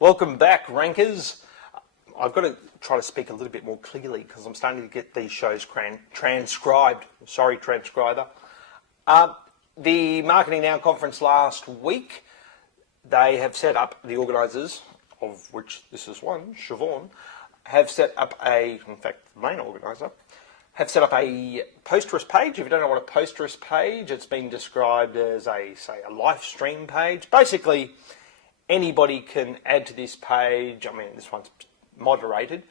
Welcome back, rankers. I've got to try to speak a little bit more clearly because I'm starting to get these shows transcribed. Sorry, transcriber. The Marketing Now conference last week, they have set up, the organisers, of which this is one, Siobhan, have set up in fact, the main organiser, have set up a posterous page. If you don't know what a posterous page, it's been described as a live stream page. Basically, anybody can add to this page. I mean, this one's moderated,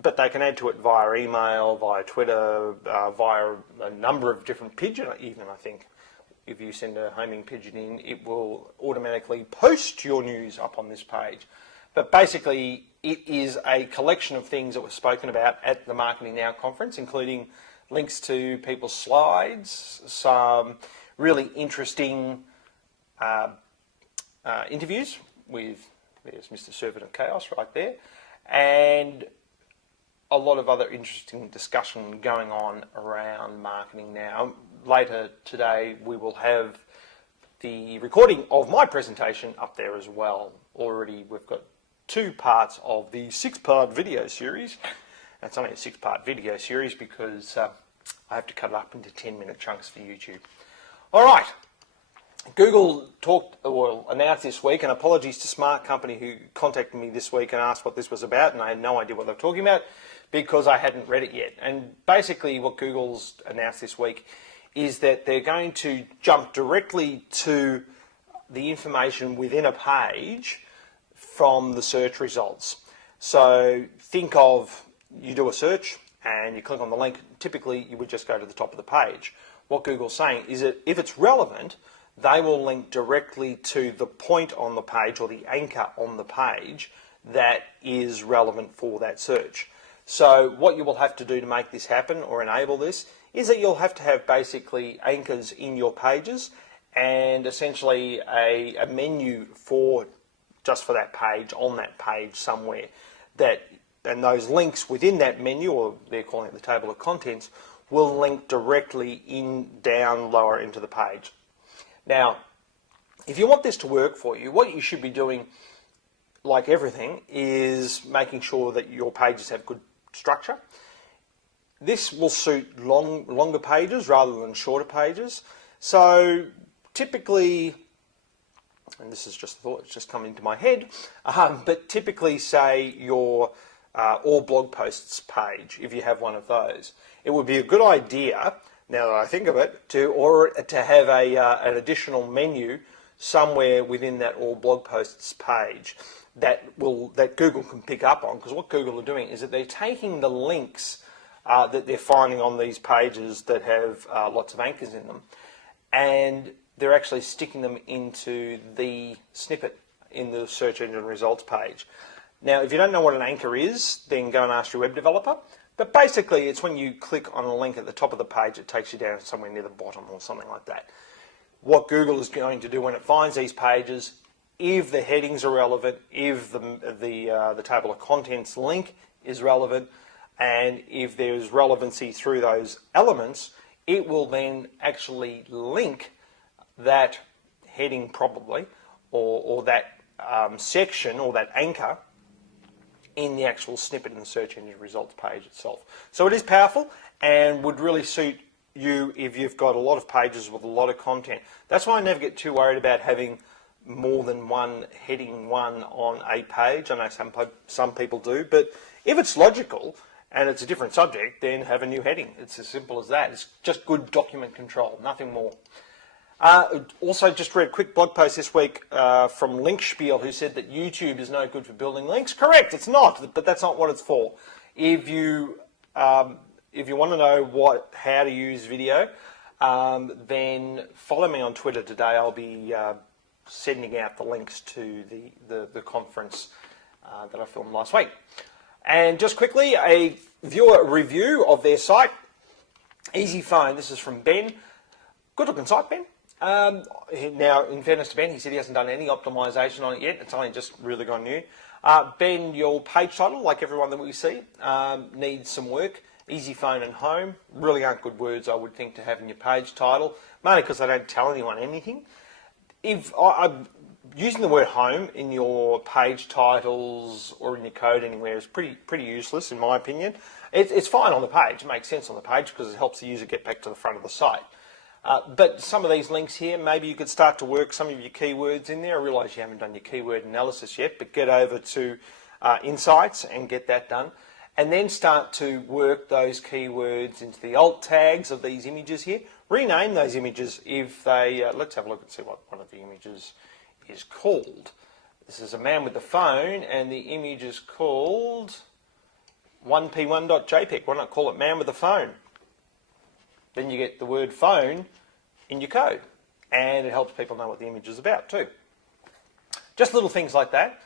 but they can add to it via email, via Twitter, via a number of different pigeon, even I think. If you send a homing pigeon in, it will automatically post your news up on this page. But basically, it is a collection of things that were spoken about at the Marketing Now conference, including links to people's slides, some really interesting interviews with, there's Mr. Servant of Chaos right there, and a lot of other interesting discussion going on around Marketing Now. Later today, we will have the recording of my presentation up there as well. Already, we've got 2 parts of the 6-part video series. It's only a 6-part video series because I have to cut it up into 10-minute chunks for YouTube. All right. Google announced this week, and apologies to Smart Company who contacted me this week and asked what this was about, and I had no idea what they were talking about because I hadn't read it yet. And basically what Google's announced this week is that they're going to jump directly to the information within a page from the search results. So think of, you do a search and you click on the link, typically you would just go to the top of the page. What Google's saying is that if it's relevant, they will link directly to the point on the page or the anchor on the page that is relevant for that search. So what you will have to do to make this happen or enable this is that you'll have to have basically anchors in your pages and essentially a menu just for that page, on that page somewhere, and those links within that menu, or they're calling it the table of contents, will link directly down lower into the page. Now, if you want this to work for you, what you should be doing, like everything, is making sure that your pages have good structure. This will suit longer pages rather than shorter pages. So typically, and this is just a thought, it's just come into my head, but typically say your all blog posts page, if you have one of those, it would be a good idea, now that I think of it, to have an additional menu somewhere within that all blog posts page that Google can pick up on, because what Google are doing is that they're taking the links that they're finding on these pages that have lots of anchors in them, and they're actually sticking them into the snippet in the search engine results page. Now, if you don't know what an anchor is, then go and ask your web developer. But basically, it's when you click on a link at the top of the page, it takes you down somewhere near the bottom or something like that. What Google is going to do when it finds these pages, if the headings are relevant, if the table of contents link is relevant, and if there's relevancy through those elements, it will then actually link that heading probably, or that section or that anchor in the actual snippet in the search engine results page itself. So it is powerful and would really suit you if you've got a lot of pages with a lot of content. That's why I never get too worried about having more than one heading one on a page. I know some people do, but if it's logical and it's a different subject, then have a new heading. It's as simple as that. It's just good document control, nothing more. Also, just read a quick blog post this week from Linkspiel, who said that YouTube is no good for building links. Correct, it's not, but that's not what it's for. If you want to know how to use video, then follow me on Twitter today. I'll be sending out the links to the conference that I filmed last week. And just quickly, a viewer review of their site, Easy Phone. This is from Ben. Good looking site, Ben. Now, in fairness to Ben, he said he hasn't done any optimization on it yet. It's only just really gone new. Ben, your page title, like everyone that we see, needs some work. Easy Phone and Home really aren't good words, I would think, to have in your page title, mainly because they don't tell anyone anything. If using the word home in your page titles or in your code anywhere is pretty useless in my opinion. It's fine on the page, it makes sense on the page because it helps the user get back to the front of the site. But some of these links here, maybe you could start to work some of your keywords in there. I realise you haven't done your keyword analysis yet, but get over to Insights and get that done. And then start to work those keywords into the alt tags of these images here. Rename those images if they, let's have a look and see what one of the images is called. This is a man with the phone and the image is called 1p1.jpg. Why not call it man with the phone? Then you get the word phone in your code and it helps people know what the image is about too. Just little things like that.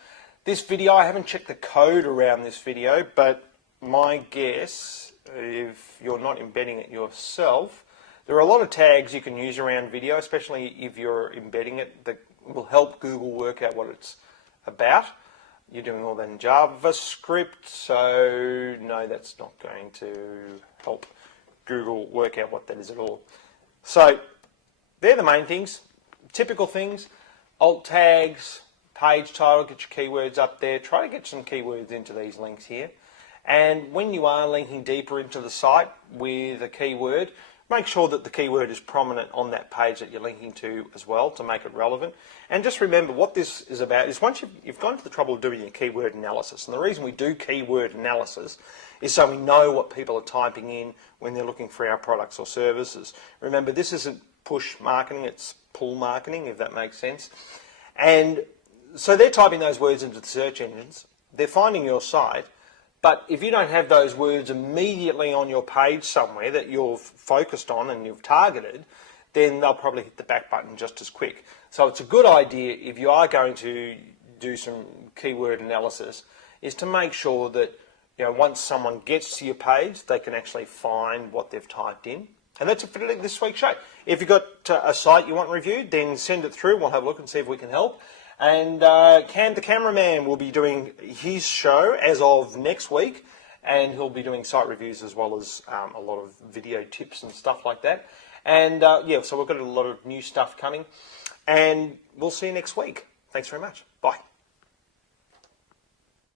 This video, I haven't checked the code around this video, but my guess, if you're not embedding it yourself, there are a lot of tags you can use around video, especially if you're embedding it, that will help Google work out what it's about. You're doing all that in JavaScript, so no, that's not going to help Google work out what that is at all. So they're the main things, typical things, alt tags, page title, get your keywords up there, try to get some keywords into these links here. And when you are linking deeper into the site with a keyword, make sure that the keyword is prominent on that page that you're linking to as well to make it relevant. And just remember what this is about is once you've gone to the trouble of doing your keyword analysis, and the reason we do keyword analysis is so we know what people are typing in when they're looking for our products or services. Remember, this isn't push marketing, it's pull marketing, if that makes sense. And so they're typing those words into the search engines, they're finding your site, but if you don't have those words immediately on your page somewhere that you've focused on and you've targeted, then they'll probably hit the back button just as quick. So it's a good idea if you are going to do some keyword analysis is to make sure that once someone gets to your page, they can actually find what they've typed in. And that's it for this week's show. If you've got a site you want reviewed, then send it through. We'll have a look and see if we can help. And Cam the cameraman will be doing his show as of next week, and he'll be doing site reviews as well as a lot of video tips and stuff like that. And yeah, so we've got a lot of new stuff coming, and we'll see you next week. Thanks very much. Bye.